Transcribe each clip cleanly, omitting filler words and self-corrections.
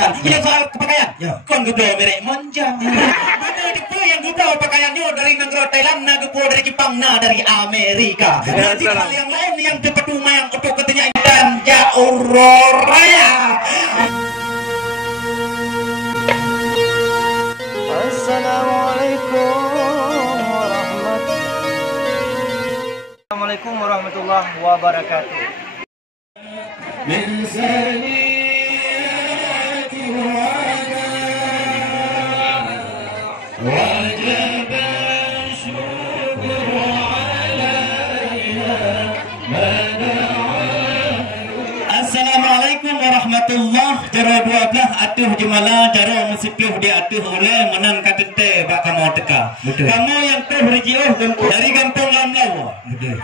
Ini soal pakaian. Kon gudo merek monjang. Ada depu yang gudo pakaiannya dari negara Thailand, na gudo dari Jepang, na dari Amerika. Nanti hal yang lain yang dipetuma yang untuk katanya dan Jauroraya. Assalamualaikum warahmatullahi wabarakatuh. Assalamualaikum warahmatullahi jaro 12 atuh jemala jaro musipih di atuh oleh menang katente bak kamu teka. Kamu yang teh rijiuh dari kampung Lamlau.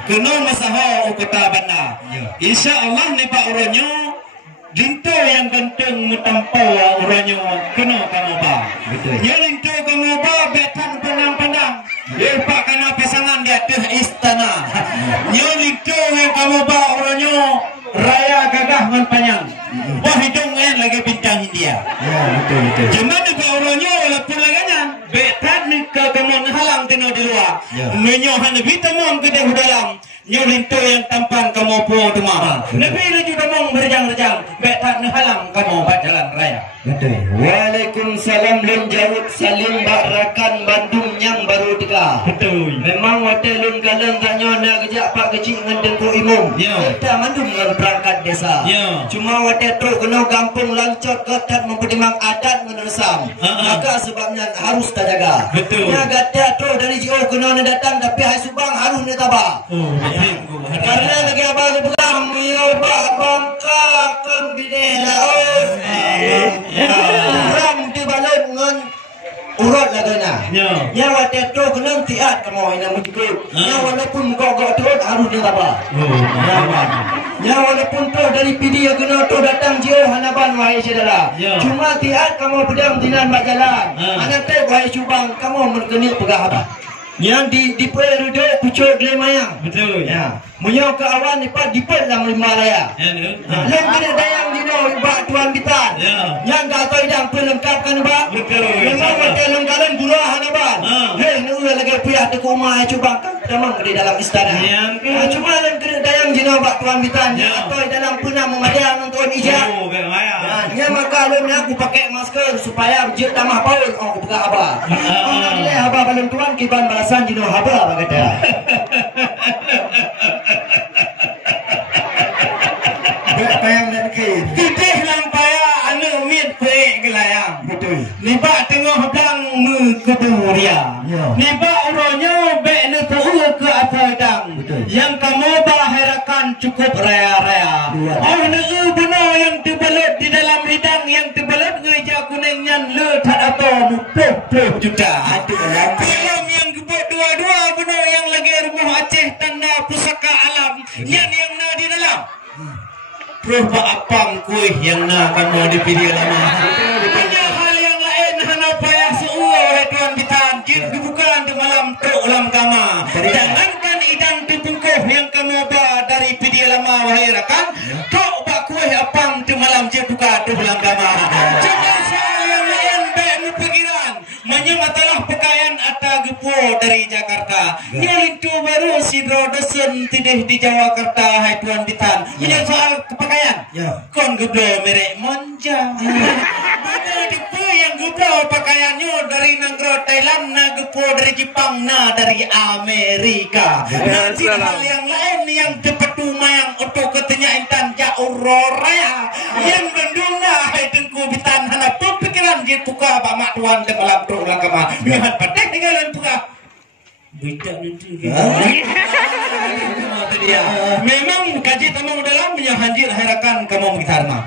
Kuno masaha kota Banda. Insyaallah ni Pak Uronyo linto yang ganteng metampau Uronyo kuno kamu ba. Ya linto kamu ba betan pandang-pandang. Ya Pak kana pasangan di atuh istana. Ya linto yang kamu ba Uronyo raya gagah ngan panjang. Wah hidung lagi bintang India. Ya betul. Cuman di Pauronyo walaupun laganya betat ni ke kemon halang tino di luar. Menyohan vitamin ke dalam. Nyulinto yang tampan kamu puang rumah. Nabi lagi damong berjang-rejang. Betat ni halang kamu jalan raya. Betul. Waalaikumsalam lun jarut salim barakan Bandung yang baru teka. Betul. Memang wate lun galang kanyo na gejak pak kecil ngan dengku imum. Kita mandung ngan perangkat desa. Cuma wate truk kena kampung lancot ketat mempertimbang adat menerusam. Maka sebabnya harus terjaga. Betul. Naga truk dari Jio kena datang tapi hai subang harus netaba. Karena lagi abang dipegang mioba bangka kan bideh laut. Ram di balon ngan urut lagana. Ya wate truk kena tiat kamu ina mujud. Ya walaupun gok truk harus netaba. Ya walaupun tu dari video kena tu datang jauh hanaban wahai saudara. Cuma tiat kamu pedang dinan berjalan. Anak teh wahai subang kamu mengenil pegah apa? Yang di perudo pucuk lemayang. Betul. Ya. Munyo ke awan ni pak dipet dalam Himalaya. Yang kena dayang dino bak tuan bitan. Yang gato idang pelengkapkan bak. Betul. Memang hotel lengkalan burah hanaban. Hei nu lagi pihak de rumah cubang kan demang di dalam istana. Cuma yang kena dayang dino bak tuan bitan. Atau dalam puna memadang untuk ijak. Oh, bermaya. Ya maka lu aku pakai masker supaya jek tamah paul aku buka aba. Ini aba balon tuan kiban balasan dino haba bagada. Bayang dan ke titih lampaya anu mit pe gelayang. Betul. Nibak tengah pedang mu keburia. Nibak uronyo be nu tuhu ke afadang. Yang kamu baherakan cukup raya-raya. Oh nu benar yang terbelut di dalam hidang yang terbelut gereja kuningnya le tak apa mu puluh juta. Film yang gebut dua-dua benar yang lagi rumah Aceh tanda pusaka alam. Yang na di dalam. Rupa apam kuih yang na kamu dipilih lama. Banyak hal yang lain hana payah suuh tuan bitan jin bukan di malam tu ulam kama. Jangankan idang dipungkuh yang kamu ba dari pilih lama wahai rakan. Tok bak kuih apam di malam jin buka tu ulam kama. Jangan hal yang lain baik pikiran. Menyematalah pakaian atau gepo dari Jakarta. Nyalintu baru sidro dosen tidih di Jawakarta hai tuan bitan. Punya soal pakaian. Kon gudo merek monjang. Ada depu yang gudo pakaiannya dari negara Thailand, na gepo dari Jepang, na dari Amerika. Nanti hal yang lain yang dipetuma yang untuk katanya intan Jauroraya. Yang benduna hai tengku bitan hana pikiran dia buka pak mak tuan de malam tu ulang kama. Lihat patek tinggalan buka. Beda nanti. Memang kaji tamang dalam punya hanjir harakan kamu mengharma.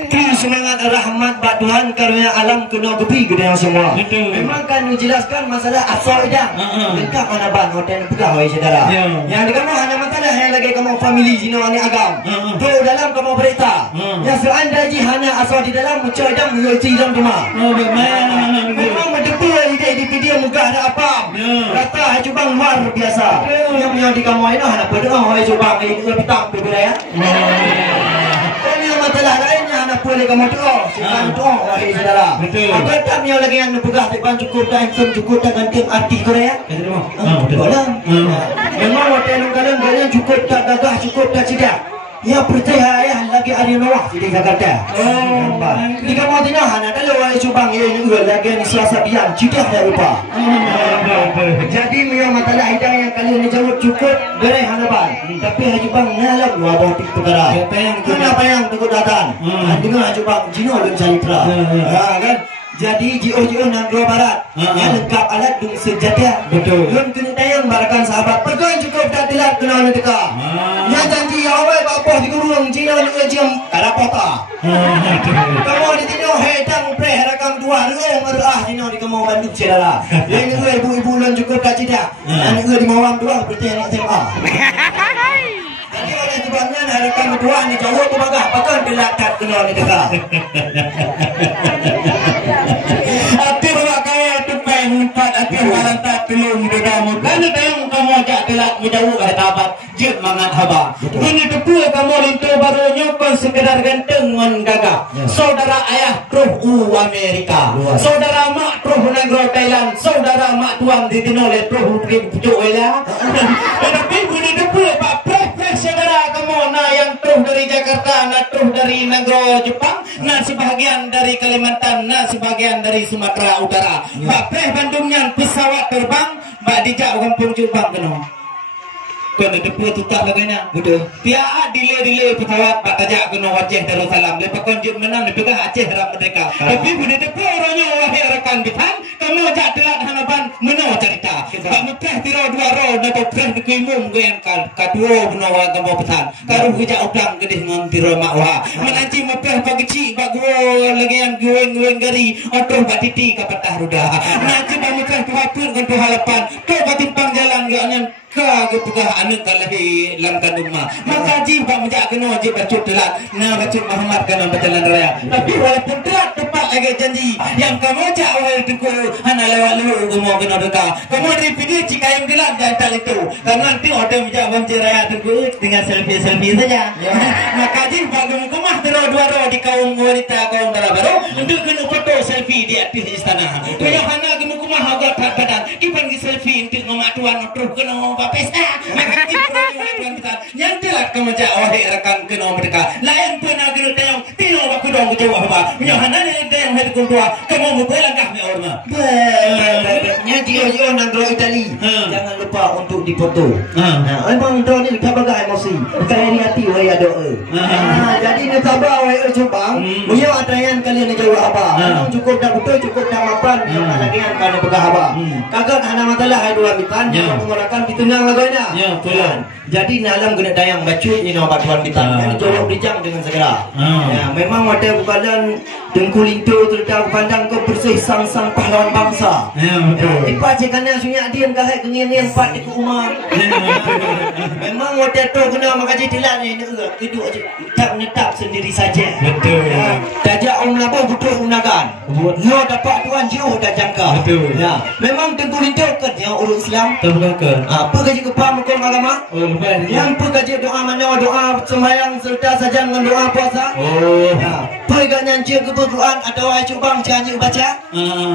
Itu semangat rahmat bak Tuhan karunia alam kena gepi gede semua. Memang kan menjelaskan masalah asal idang. Lengkap mana ban hotel buka wahai saudara. Yang di kamu hanya masalah yang lagi kamu family jino ani agam. Tu dalam kamu berita. Yang selain dari hanya asal di dalam mencoy idang mencoy idang rumah. Memang mendepu di video muka ada apa? Kata cubang luar biasa. Yang di kamu ini hanya berdoa wahai cubang ini kita pitang berbeda ya. masalah lainnya anak boleh kamu doa, siapa doa wahai saudara. Apa tak yang lagi yang pegah tekan cukup dan cukup dengan tim arti Korea. Betul. Memang waktu yang kalian cukup tak gagah, cukup tak tidak. Ya percaya ya lagi hari Noah di Jakarta. Di kamu tina hana kalau wahai cubang ini lagi siasat yang tidak ada lupa. Jadi memang masalah hidayah yang kalian jawab cukup berai hanapan. Tapi haji bang ngalam dua bawah perkara. Kenapa yang teguh datang? Dengan haji bang Jino dan Cahitra. Kan? Jadi Jio nang dua barat yang lengkap alat dung senjata. Betul. Yang kena tayang barakan sahabat. Perkara cukup tak telat kena nak teka. Yang janji awal bapa di kurung Jino ni jam karapota. Kamu di Jino hedang pre rakam dua ruang merah Jino di kamu banduk cerala. Yang ibu-ibu lan cukup tak tidak. Yang di mawam dua berarti anak SMA. Jadi oleh sebabnya harapan kedua ni jauh berbagah pakai telat kena nak teka. Atir nak kaya tu empat atir malantak pelung di kamu. Karena tayang kamu ajak telat menjauh ke tabat jet mangat haba. Ini tepuk kamu lintu baru nyoba sekedar ganteng wan gagah. Saudara ayah truh Amerika. Saudara mak truh negara Thailand. Saudara mak tuan ditinoleh truh pucuk wala. Tapi ini tepuk Pak saudara kamu na yang truh dari Jakarta, na truh dari negara Jepang, na sebahagian dari Kalimantan, na sebahagian dari Sumatera Utara. Mbak Preh Bandungnya pesawat terbang, Mbak dijak kampung Jepang kena. Kena depan tutak laganya. Betul. Tiada delay pesawat Mbak tajak kena Aceh Darussalam. Lepas konjut menang lepas Aceh Arab Merdeka. Tapi bila depan orangnya wahai rekan bitan, kamu ajak telat hanapan menau cerita. Mbak Preh tira dua roh, nato Preh dikimum goyang kadua menawa kamu pesan. Karu hujak utang gedih ngon tira makwa. Menanci Preh pagi Mbak gua lagi yang gueng gari. Otoh Mbak Titi kapatah ruda. Nanti Mbak Preh tuhapun kan tuhalapan. Kau batimpang jalan gaknya. Kepegah anak kalahi lam kandung ma. Maka jibak menjak kena wajib bacut telat. Nah bacut Muhammad kena berjalan raya. Tapi walaupun telat tepat lagi janji. Yang kamu ajak awal tengku hana lewat lu kamu kena deka. Kamu dipilih jika yang telat dan tak itu. Karena nanti orang menjak banjir raya tengku dengan selfie saja. Maka jibak kamu kemah terus dua roh di kaum wanita kaum baru untuk kena foto selfie di atas istana. Kaya hana kamu kemah agak badan. Kipan di selfie untuk memak tuan terus kena pesta. Maka yang telat kamu jak wahai rekan kena mereka. Lain pun nak kena tayang tino waktu dong kecewa apa. Menyohana ni tayang hari kedua kamu membelang kah me orma. Nya Jio nang dua Itali. Jangan lupa untuk dipoto. Memang dong ni kabaga emosi. Kaya hati wahai doa. Jadi ni sabar wahai Jepang. Punya atrayan kalian ni jauh apa. Memang cukup dah betul cukup dah mapan. Yang lagi yang kana pegah apa. Kagak hana masalah hai dua bitan. Jangan menggunakan tenang laganya. Ya, betul. Jadi nalam kena tayang bacut ni nama batuan bitan. Jauh dijang dengan segera. Ya, memang ada bukalan dengkul itu terdak pandang kau bersih sang pahlawan bangsa. Ya, betul. Ipa cekannya sunyak dian kahai kengin yang pat di rumah. Memang ada tu kena makaji tilan ni itu tak netap sendiri saja. Betul. Tajak orang lapor butuh unagan. Lo dapat tuan jauh dah jangka. Betul. Ya, memang dengkul itu kerja urus Islam. Terbuka. Apa kaji kepam hukum agama? Yang perkaji doa mana doa sembahyang serta saja dengan doa puasa. Pergi nyanyi ke Quran atau ayat cubang janji baca.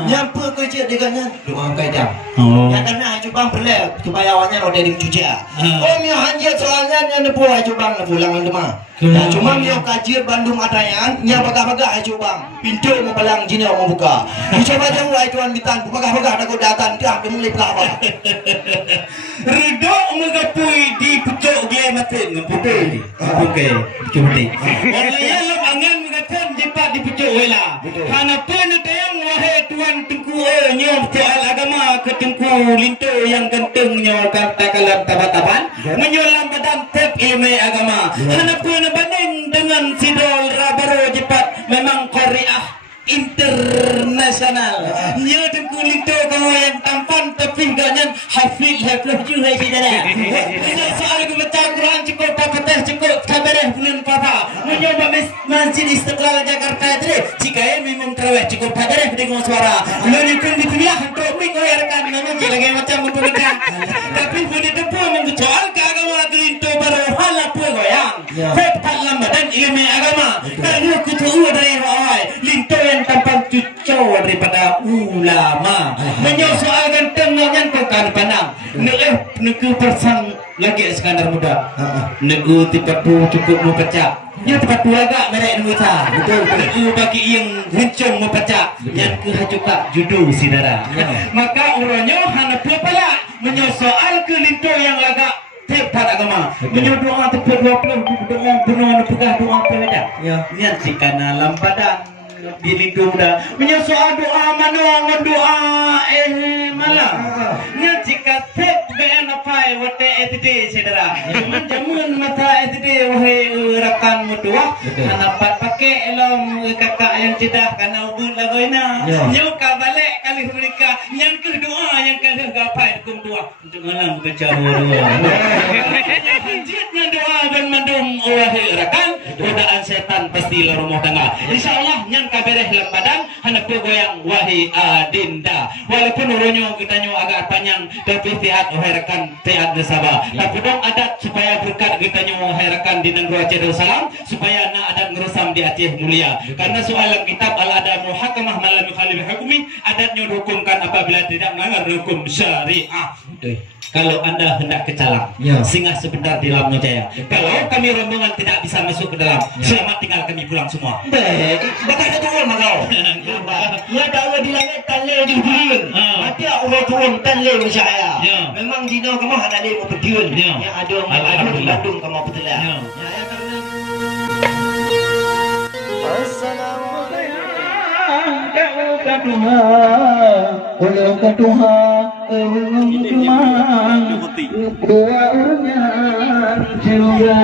Yang perkaji dengan doa kaidah. Yang kena ayat cubang perlu supaya awalnya roda dicuci. Yang hanya soalnya yang nepu ayat cubang pulang rumah. Nah, cuma dia kaji Bandung Atrayan, nya baga-baga ayat cubang. Pintu membalang jina membuka. Dicoba jauh ayat tuan bitan, baga-baga nak datang dah mulai pelawak. Ridho mengapui di pucuk gaya matin putih. Okey, putih. Orang yang lebangan mengatakan jipat di pucuk wela. Kenapa ni tayang wahai tuan tengku nyom soal agama ke tengku lintu yang gentengnya kata kalam tabat-taban menyolam badan tep ilmu agama. Kenapa ni banding dengan sidol rabaro jipat memang Korea internasional. Nya tengku lintu kamu yang tampan tapi ganyan hafid juga saudara. Ini soal baca Quran cukup patah cukup kabareh bulan papa. Menyoba Masjid Istiqlal Jakarta itu jika memang terawih cukup kabareh dengan suara. Lalu pun di dunia untuk mengoyarkan memang lagi macam mereka. Tapi boleh depan mengecual keagama lintu baru halap goyang. Pepat Ramadan ilmu agama. Kalau ketua dari awal, linto yang tampak cucu daripada ulama. Menyoalkan tengahnya bukan pandang. Negu persang lagi sekadar muda. Negu tipe cukup mau pecah. Yang tempat pulaga mereka muda. Betul. Bagi yang huncung mau pecah. Yang kehajuka judu sidara. Maka uranya hana pula menyoal ke linto yang agak tepat agama. Menyodoa tepat 20 doa bunuh pegah doa peda. Yang sikana lampadang dilindung dah. Menyoal doa mana doa malam. Yang jika tek ben apa wate etide saudara. Jamun mata etide wahai rakan mutua. Anapat pakai elom kakak yang cedah kana ubun lagoina. Nyuka balik kali mereka yang kedua yang kali gapai hukum dua untuk malam bercampur. Jitnya doa dan mandum wahai rakan. Godaan setan pasti rumah tangga. Insyaallah yang kabereh lampadang hendak goyang wahai adinda. Walaupun uronyo kita nyo agak panjang tapi tiat wahai rekan tiat bersama. Tapi dong adat supaya berkat kita nyo wahai rekan di negeri Aceh Darussalam supaya na adat ngerusam di Aceh mulia. Karena soalan kitab al-adab muhakamah malam khalif hukmi adatnya dihukumkan apabila tidak melanggar hukum syariah. Kalau anda hendak ke Calang, singgah sebentar di Lamno Jaya. Kalau kami rombongan tidak bisa masuk ke dalam, selamat tinggal kami pulang semua. Bakal ada turun magau. Ya tahu di langit tanle di bulan. Mati Allah turun tanle saya. Memang dino kamu ada le mau perdiun. Yang ada di Bandung kamu betul ya. Ya karena Walau katuha dua orangnya juga